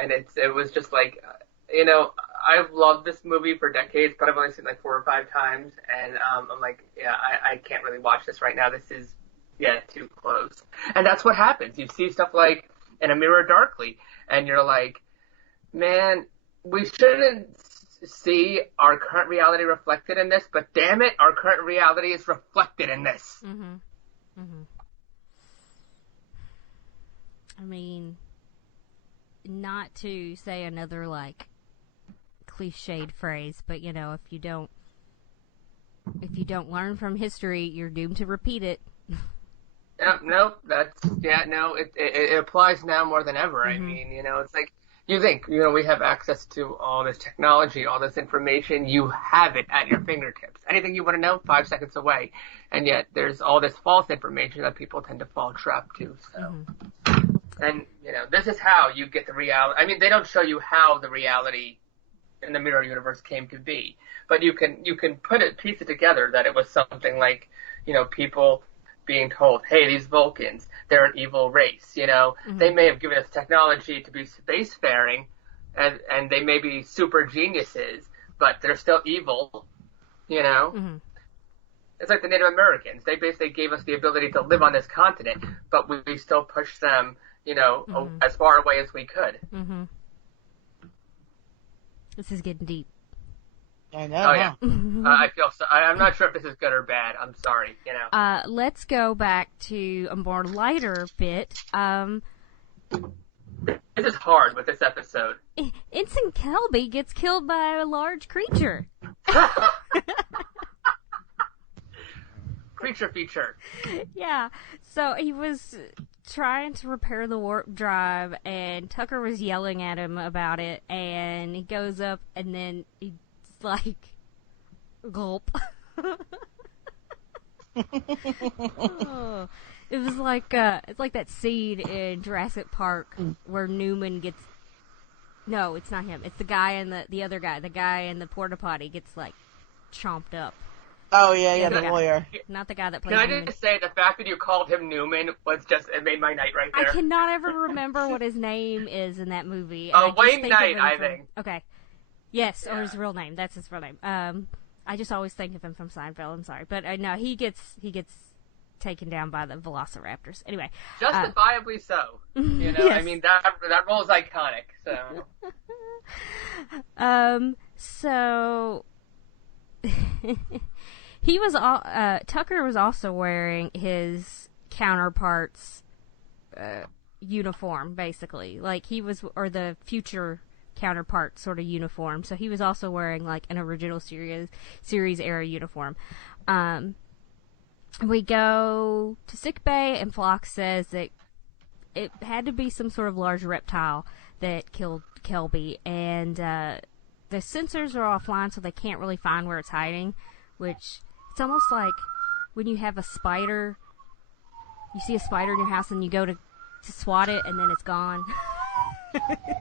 and it was just like, I've loved this movie for decades, but I've only seen it like 4 or 5 times, and I'm like, yeah, I can't really watch this right now. This is, too close. And that's what happens. You see stuff like In a Mirror Darkly, and you're like, man, we shouldn't see our current reality reflected in this, but damn it, our current reality is reflected in this. Mm-hmm. Mm-hmm. I mean, not to say another, like, cliched phrase, but, if you don't learn from history, you're doomed to repeat it. It applies now more than ever. Mm-hmm. I mean, it's like, you think, we have access to all this technology, all this information, you have it at your fingertips. Anything you want to know, 5 seconds away. And yet there's all this false information that people tend to fall trapped to, so. Mm-hmm. And, this is how you get the reality. I mean, they don't show you how the reality in the mirror universe came to be, but you can piece it together that it was something like, people being told, hey, these Vulcans, they're an evil race, mm-hmm. They may have given us technology to be spacefaring, and they may be super geniuses, but they're still evil, Mm-hmm. It's like the Native Americans. They basically gave us the ability to live on this continent, but we still pushed them, mm-hmm. as far away as we could. Mm-hmm. This is getting deep. I know. Oh, yeah. I feel so. I'm not sure if this is good or bad. I'm sorry, Let's go back to a more lighter bit. This is hard with this episode. Ensign Kelby gets killed by a large creature. Creature feature. Yeah. So he was trying to repair the warp drive, and Tucker was yelling at him about it, and he goes up, and then he's like, gulp. Oh, it was like, it's like that scene in Jurassic Park where Newman gets, no, it's not him, it's the guy and the other guy, the guy in the porta potty gets, like, chomped up. Oh, yeah, the lawyer. Not the guy that plays Can Newman. I just say, the fact that you called him Newman it made my night right there. I cannot ever remember what his name is in that movie. Wayne Knight, I think. Okay. Yes, or his real name. That's his real name. I just always think of him from Seinfeld. I'm sorry. But, no, he gets taken down by the Velociraptors. Anyway. Justifiably so. Yes. I mean, that role is iconic, so. So... Tucker was also wearing his counterpart's uniform, basically. Like, or the future counterpart sort of uniform. So he was also wearing, like, an original series era uniform. We go to sickbay, and Phlox says that it had to be some sort of large reptile that killed Kelby, and the sensors are offline, so they can't really find where it's hiding, which it's almost like when you have a spider, you see a spider in your house and you go to swat it and then it's gone.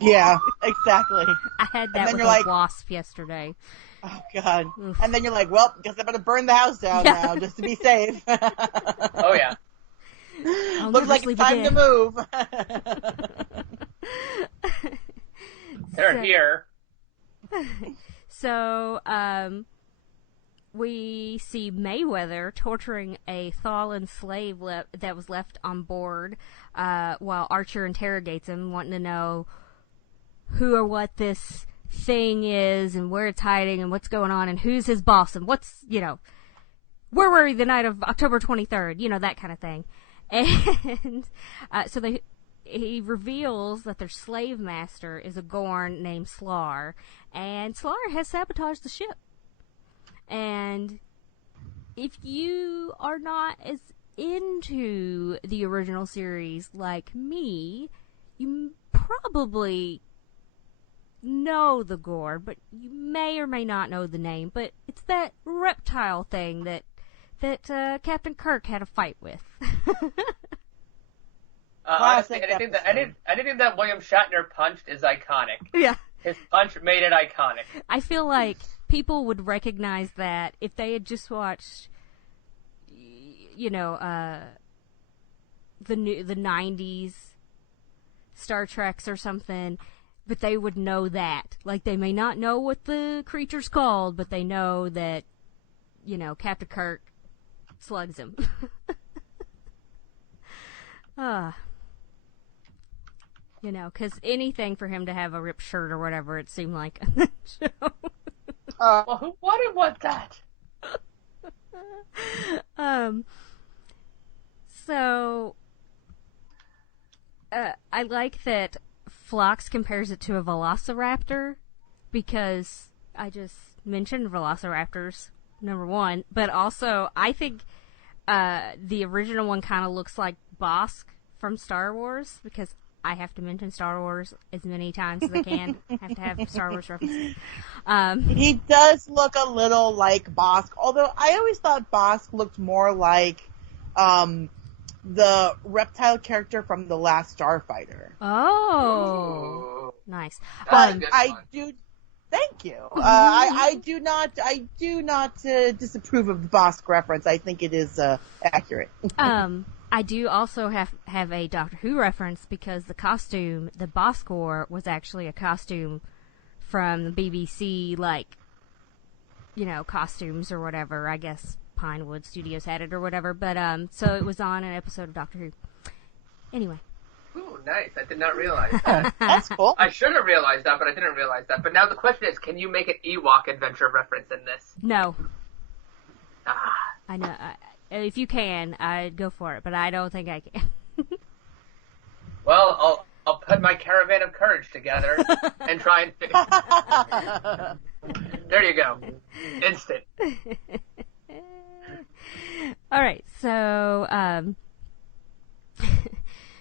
Yeah, exactly. I had that with a wasp yesterday. Oh, God. Oof. And then you're like, well, guess I better burn the house down now just to be safe. Oh, yeah. Looks like it's time to move. They're here. So, we see Mayweather torturing a Thalan slave that was left on board, while Archer interrogates him, wanting to know who or what this thing is, and where it's hiding, and what's going on, and who's his boss, and what's, where were we the night of October 23rd, that kind of thing. And, so he reveals that their slave master is a Gorn named Slar, and Slar has sabotaged the ship. And if you are not as into the original series like me, you probably know the Gorn, but you may or may not know the name. But it's that reptile thing that Captain Kirk had a fight with. Honestly, anything that William Shatner punched is iconic. Yeah. His punch made it iconic. I feel like people would recognize that if they had just watched, the 90s Star Treks or something, but they would know that. Like, they may not know what the creature's called, but they know that, you know, Captain Kirk slugs him. You know, because anything for him to have a ripped shirt or whatever, it seemed like on that show. Well, who wouldn't want that? So, I like that Phlox compares it to a velociraptor, because I just mentioned velociraptors, number one, but also I think the original one kind of looks like Bosk from Star Wars, because I have to mention Star Wars as many times as I can. I have to have Star Wars references. He does look a little like Bosk, although I always thought Bosk looked more like the reptile character from The Last Starfighter. Oh, nice. But I do. Thank you. I do not disapprove of the Bosk reference. I think it is accurate. I do also have a Doctor Who reference, because the costume, the Bosk wore, was actually a costume from the BBC, like, you know, costumes or whatever. I guess Pinewood Studios had it or whatever. But so it was on an episode of Doctor Who. Anyway. Ooh, nice. I did not realize that. That's cool. I should have realized that, but I didn't realize that. But now the question is, can you make an Ewok adventure reference in this? No. Ah. I know. If you can, I'd go for it, but I don't think I can. Well, I'll put my caravan of courage together and try and figure. There you go. Instant. All right, so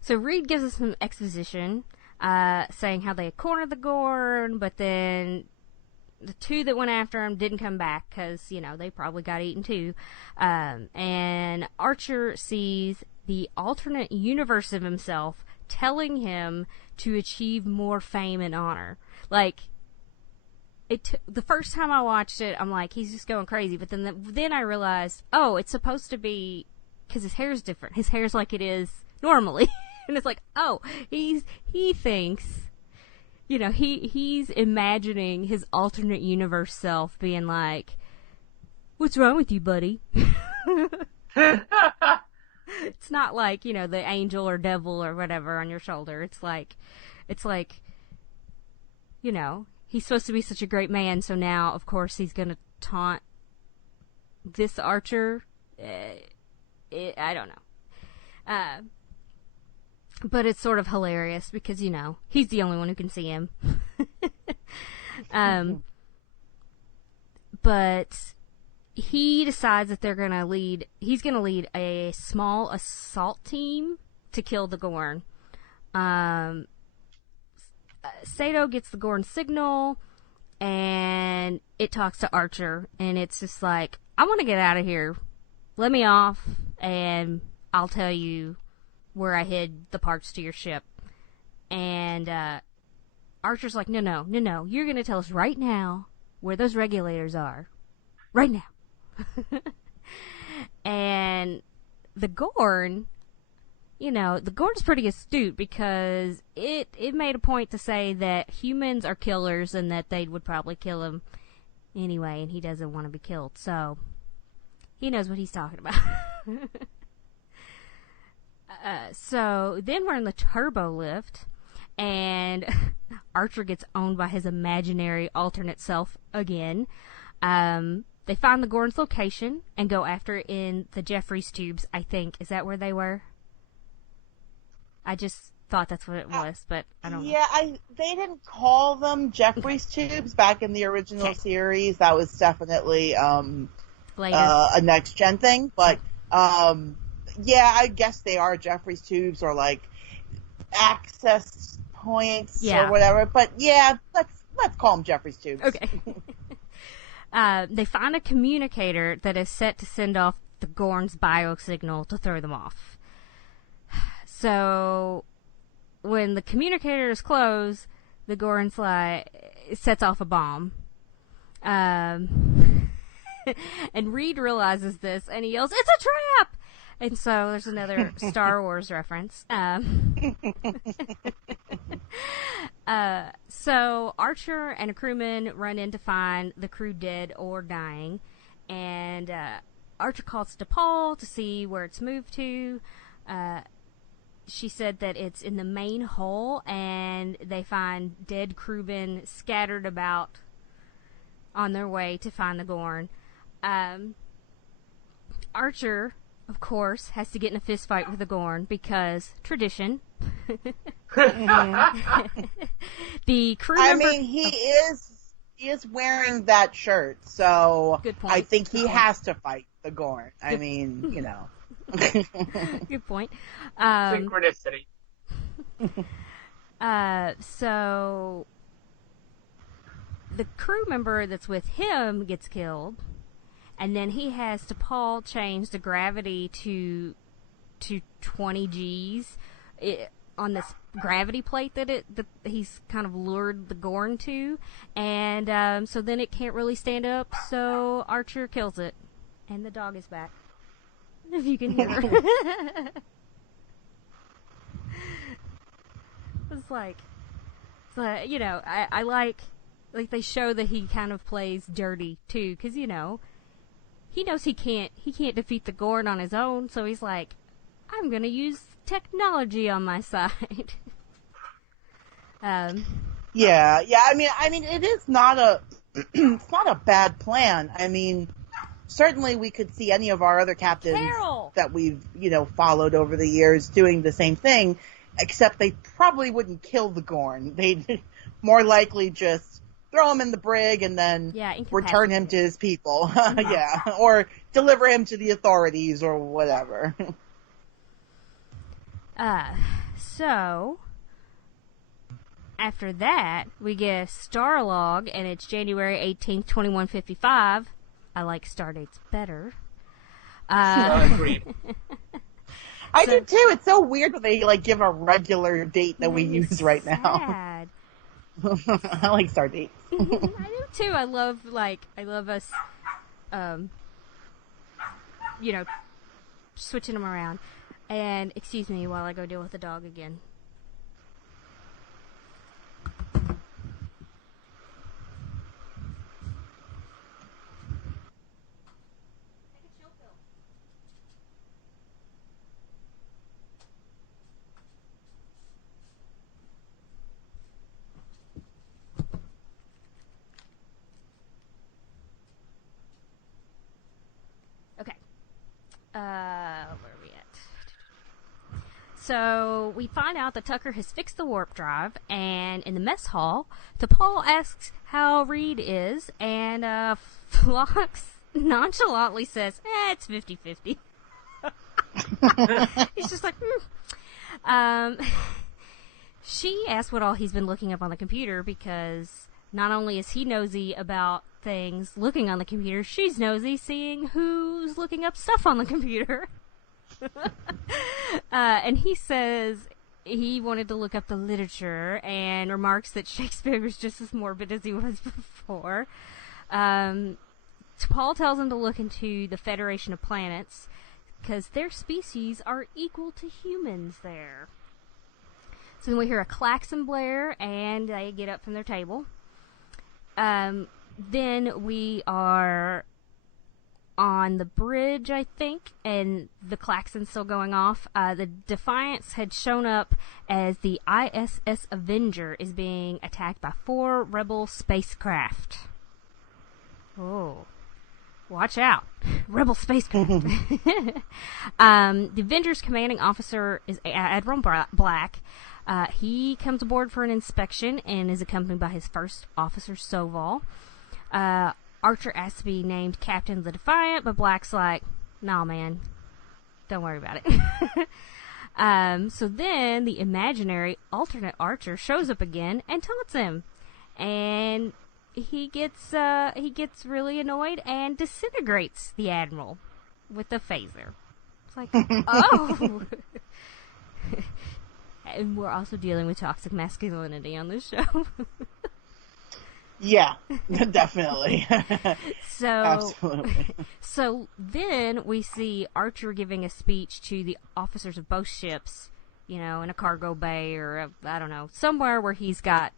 so Reed gives us some exposition, saying how they cornered the Gorn, but then the two that went after him didn't come back because, you know, they probably got eaten too. And Archer sees the alternate universe of himself telling him to achieve more fame and honor. Like, the first time I watched it, I'm like, he's just going crazy. But then I realized, oh, it's supposed to be, because his hair's different. His hair's like it is normally. And it's like, oh, he thinks, you know, he's imagining his alternate universe self being like, what's wrong with you, buddy? It's not like, you know, the angel or devil or whatever on your shoulder. It's like, you know, he's supposed to be such a great man, so now, of course, he's going to taunt this Archer. I don't know. But it's sort of hilarious because, you know, he's the only one who can see him. But he decides that he's going to lead a small assault team to kill the Gorn. Sato gets the Gorn signal, and it talks to Archer, and it's just like, I want to get out of here. Let me off, and I'll tell you where I hid the parts to your ship. And Archer's like, no, you're going to tell us right now where those regulators are. Right now. And the Gorn, you know, the Gorn's pretty astute because it made a point to say that humans are killers and that they would probably kill him anyway, and he doesn't want to be killed. So he knows what he's talking about. So then we're in the turbo lift, and Archer gets owned by his imaginary alternate self again. They find the Gorn's location and go after it in the Jeffries tubes, I think. Is that where they were? I just thought that's what it was, but I don't know. Yeah, they didn't call them Jeffries tubes back in the original series. That was definitely a next-gen thing, but yeah, I guess they are Jeffries tubes or like access points or whatever. But yeah, let's call them Jeffries tubes. Okay. They find a communicator that is set to send off the Gorn's biosignal to throw them off. So when the communicator is closed, the Gorn's sets off a bomb. And Reed realizes this and he yells, "It's a trap!" And so there's another Star Wars reference. So Archer and a crewman run in to find the crew dead or dying, and Archer calls T'Pol to see where it's moved to. She said that it's in the main hull, and they find dead crewmen scattered about on their way to find the Gorn. Archer, of course, has to get in a fist fight with the Gorn because tradition. The crew member... I mean, he is wearing that shirt, so good point. I think he has to fight the Gorn. I mean, you know. Good point. Synchronicity. So the crew member that's with him gets killed, and then he has T'Pol change the gravity to 20 G's on this gravity plate that he's kind of lured the Gorn to, and so then it can't really stand up. So Archer kills it, and the dog is back. If you can hear her. It's like, you know, I like they show that he kind of plays dirty too, because you know, he knows he can't defeat the Gorn on his own, so he's like, I'm gonna use technology on my side. Yeah. I mean, it is not it's not a bad plan. I mean, certainly we could see any of our other captains that we've, you know, followed over the years doing the same thing, except they probably wouldn't kill the Gorn. They'd more likely just throw him in the brig and then return him to his people. Yeah, or deliver him to the authorities or whatever. So after that, we get a star log, and it's January 18th, 2155. I like star dates better. Agreed. I do too. It's so weird that they like give a regular date that we use right now. I like star dates. I do too. I love us, you know, switching them around. And excuse me while I go deal with the dog again. Where are we at? So we find out that Tucker has fixed the warp drive, and in the mess hall, T'Pol asks how Reed is, and Phlox nonchalantly says, it's 50-50. He's just like, She asks what all he's been looking up on the computer, because not only is he nosy about things looking on the computer, she's nosy seeing who's looking up stuff on the computer. And he says he wanted to look up the literature and remarks that Shakespeare was just as morbid as he was before. Paul tells him to look into the Federation of Planets because their species are equal to humans there. So then we hear a klaxon blare and they get up from their table. Then we are on the bridge, I think, and the klaxon's still going off. The Defiance had shown up as the ISS Avenger is being attacked by 4 rebel spacecraft. Oh, watch out. Rebel spacecraft. The Avenger's commanding officer is Admiral Black. He comes aboard for an inspection and is accompanied by his first officer, Soval. Archer asks to be named Captain of the Defiant, but Black's like, nah, man, don't worry about it. So then the imaginary alternate Archer shows up again and taunts him. And he gets really annoyed and disintegrates the Admiral with a phaser. It's like, oh! And we're also dealing with toxic masculinity on this show. Yeah, definitely. Absolutely. So then we see Archer giving a speech to the officers of both ships, in a cargo bay or I don't know, somewhere where he's got